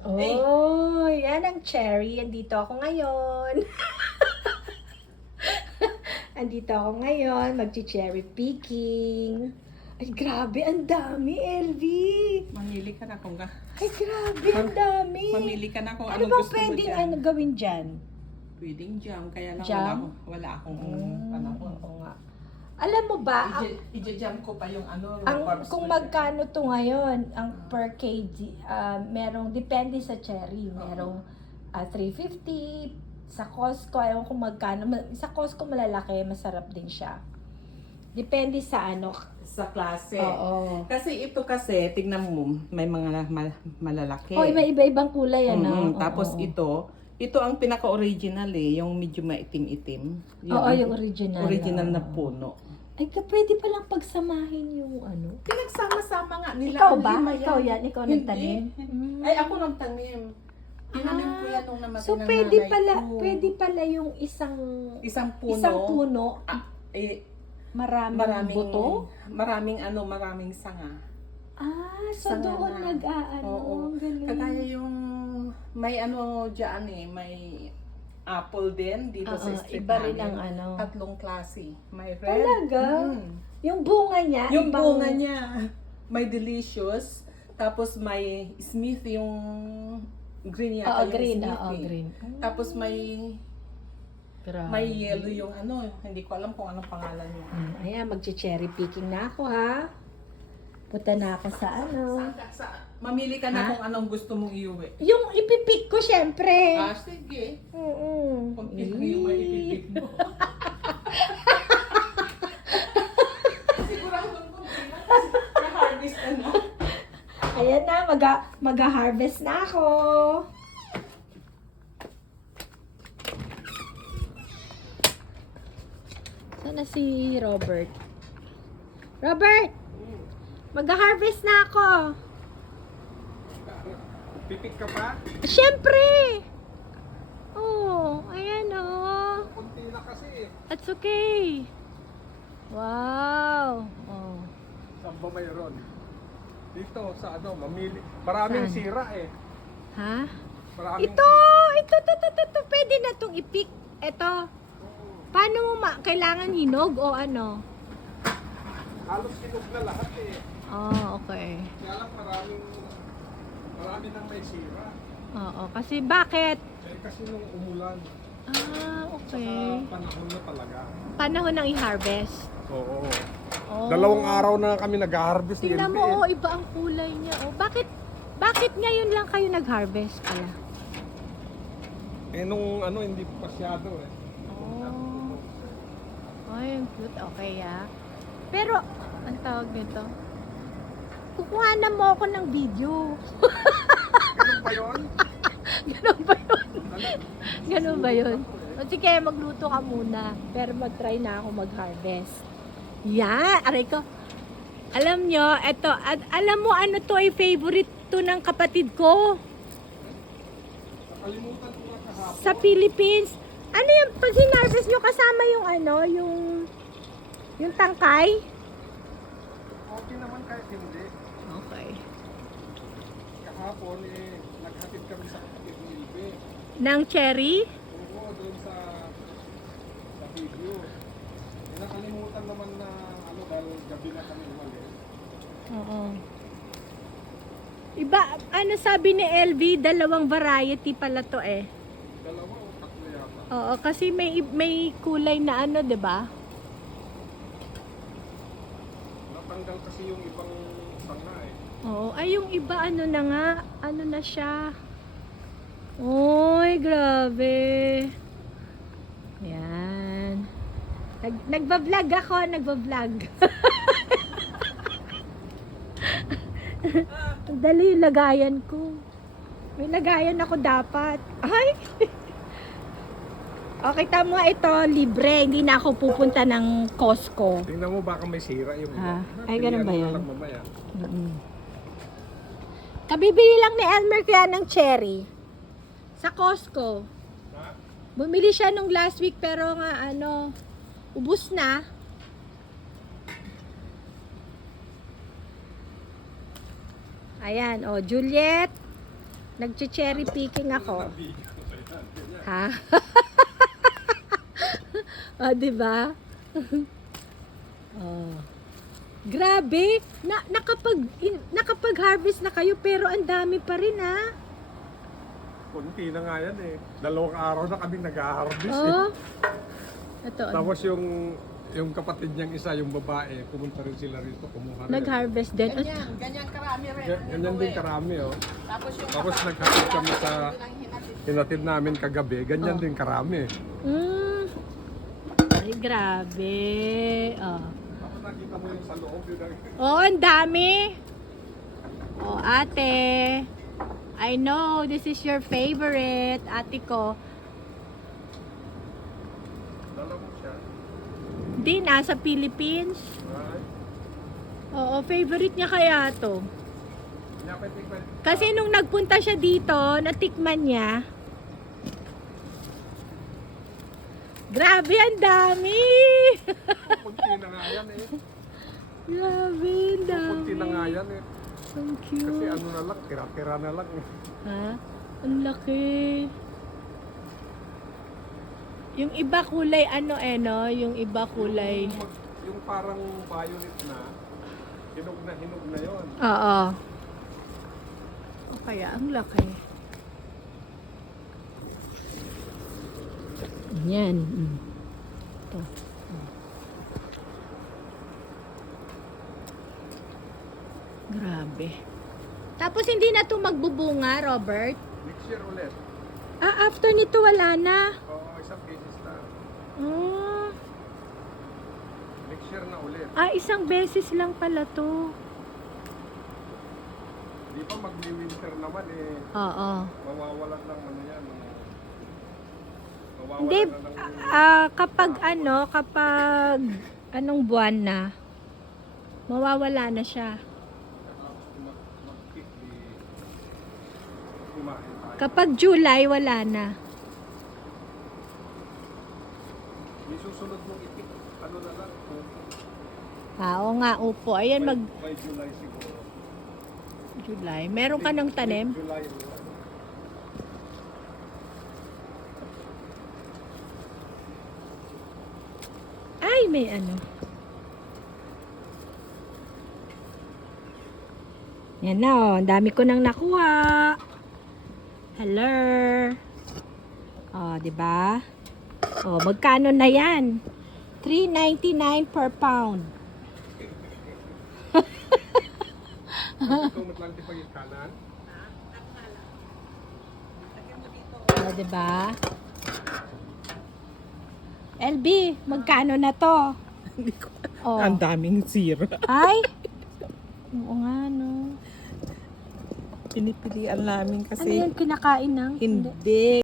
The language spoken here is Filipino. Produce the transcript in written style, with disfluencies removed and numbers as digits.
Oh, yan ang cherry. Andito ako ngayon. Andito ako ngayon. Magchi-cherry picking. Ay, grabe. Ang dami, LV. Mamili ka na kung Ay, grabe. Ang dami. mamili ka na kung Ano anong ba gusto mo pwedeng dyan. gawin dyan? Pwedeng jam, kaya lang Jam? wala akong Oo panahon. nga. Alam mo ba, Ija-jam ko pa yung ang kung magkano to ngayon, ang per kg, merong, depende sa cherry, merong 350, sa Costco, ayaw kung magkano, sa Costco malalaki, masarap din siya. Depende sa ano. sa klase. Oo. Kasi ito kasi, tignan mo, may mga malalaki. Oh, iba-ibang kulay, ano? Tapos Oo. ito ang pinaka-original yung medyo maitim-itim. Oo, ang yung original. Original na Oo. puno. Ay, pwede palang pagsamahin yung ano. Pinagsama-sama nga nila. Ikaw ang ba? lima Ikaw yan? Ikaw Hindi. nagtanim? Ay, ako nagtanim. Tinanim ko yan nung namatay So, ng pwede nanay pala, ko. pwede pala yung isang Isang puno. Eh, maraming buto? maraming sanga. So Sanga doon na. Oo. ang galing. Kagaya yung may dyan may apple din dito sa street iba rin namin. ang ano. Tatlong klase. May red. Talaga? Yung bunga niya, Yung ibang- bunga niya, may delicious. Tapos may Smith yung green yata. yung green. Smith Oo, eh. green. Tapos may Grabe. yellow yung hindi ko alam kung anong pangalan yun. Ayan, magche-cherry picking na ako, ha? Punta na ako sa ano. Mamili ka na Ha? kung anong gusto mong iuwi. Yung ipipick ko, syempre. Sige. Oo. Kung ano yung may ipipik mo. Sigurado ko na-harvest na. Ayan na, mag-harvest na ako. Sana si Robert? Robert! Mag-harvest na ako. Pipik ka pa? Siyempre! Oh, ayan oh. Kunti na kasi. That's okay. Wow. Oh. Saan ba mayroon? Dito sa mamili. Maraming Saan? sira eh. Ha? Maraming Ito! Ito. Pwede na itong i-pick. Ito. Paano mo kailangan hinog o ano? Halos sinog na lahat eh. Oh, okay. Kaya lang marami nang may sira. Oo, kasi bakit? Eh kasi nung umulan, Okay. panahon na talaga. Panahon ng i-harvest. Oo. Oh. Dalawang araw na kami nag-harvest ni Tingnan LB mo, eh. oh, iba ang kulay niya. Oh, bakit ngayon lang kayo nag-harvest pala? Eh nung hindi pasyado eh. Oh. Ay, ang cute. Okay, Pero, ang tawag nito? Kukuha na mo ako ng video. Ganun ba yun? Ganun ba yun? Ganun ba yun? O sige, magluto ka muna. Pero mag-try na ako mag-harvest. Aray ko. Alam nyo, alam mo ano to ay favorite to ng kapatid ko Nakalimutan ko nga kahapon. sa Philippines. Ano yung pag hinarvest nyo kasama yung yung tangkay? Okay naman kahit hindi. Okay. Kahapon naghatid kami sa kapatid ni LB. Ng cherry? Oo, doon sa video. Nakalimutan naman na dahil gabi na kami umalis. Oo. Iba, sabi ni LV, dalawang variety pala to eh. Dalawa o tatlo yata. Oo, kasi may kulay na 'di ba? Natanggal kasi yung ibang sanga eh. Oo, ay yung iba na nga, na siya. Oy, grabe. Yan. Nagba-vlog ako, nagba-vlog. Dali, lagayan ko. May lagayan ako dapat. Ay! Okay, tama ito, libre. Hindi na ako pupunta ng Costco. Tingnan mo baka may sira yung Ah, iba. ay, ganun ba Pilihan mo yan? na lang mamaya. Kabibili lang ni Elmer kaya ng cherry. Sa Costco. Ha? Bumili siya nung last week pero nga ubos na. Ayan, Juliet. Nag-cherry picking ako. Ha? O, diba? Oh. Grabe! Nakapag-harvest na kayo pero ang dami pa rin, ha? Kunti na nga yan eh. 2 araw na kami nag-harvest eh. Oh. Ito, Tapos yung kapatid niyang isa, yung babae, pumunta rin sila rito, kumuha rin. nag-harvest din. At, Ganyan karami rin. Ganyan din karami oh. Tapos yung Tapos naghatid kami sa hinatid namin kagabi, ganyan din karami. Ay, grabe. Oh. Tapos nakita mo yung sa loob yun. Oh, ang dami. Oh, ate. I know this is your favorite. Ate ko. Dala mo siya. Hindi, nasa Philippines. Right? Oo, favorite niya kaya to. Pinapit-pit. Kasi nung nagpunta siya dito, natikman niya. Grabe, ang dami! Kunti na nga yan eh. Grabe, ang dami. Kunti na nga yan eh. Ang Kasi cute. ano na lang, tira-tira na lang eh. Ha? Ang laki. Yung iba kulay ano no? Yung iba kulay. Yung parang violet na, hinog na yon. Oo. O kaya ang laki. Yan. Ito. Grabe. Tapos hindi na to magbubunga, Robert? Next year ulit. Ah, after nito wala na. Oo, isang beses na. Ah, Next year na ulit. isang beses lang pala to. Di ba mag-winter naman eh, Oo. mawawalan ng ano yan. Mawawalan Hindi, na ng... kapag anong buwan na, mawawala na siya. Tapos mag-kick di kumain tayo. Kapag July, wala na. May susunod mong itik, ano na lang, Oo nga, upo. Ayan, by July siguro. July. Meron ka ng tanim? July. Ay, may ano. Yan na, oh. Ang dami ko nang nakuha. Hello. Oh, di ba? Oh, magkano na yan? $3.99 per pound. Ito matlang pag kanan. Oh, di ba? LB, magkano na to? Oh. Ang daming zero. Ay? Oo nga, no. Pinipilian namin Ano kasi yan, kinakain ng? hindi.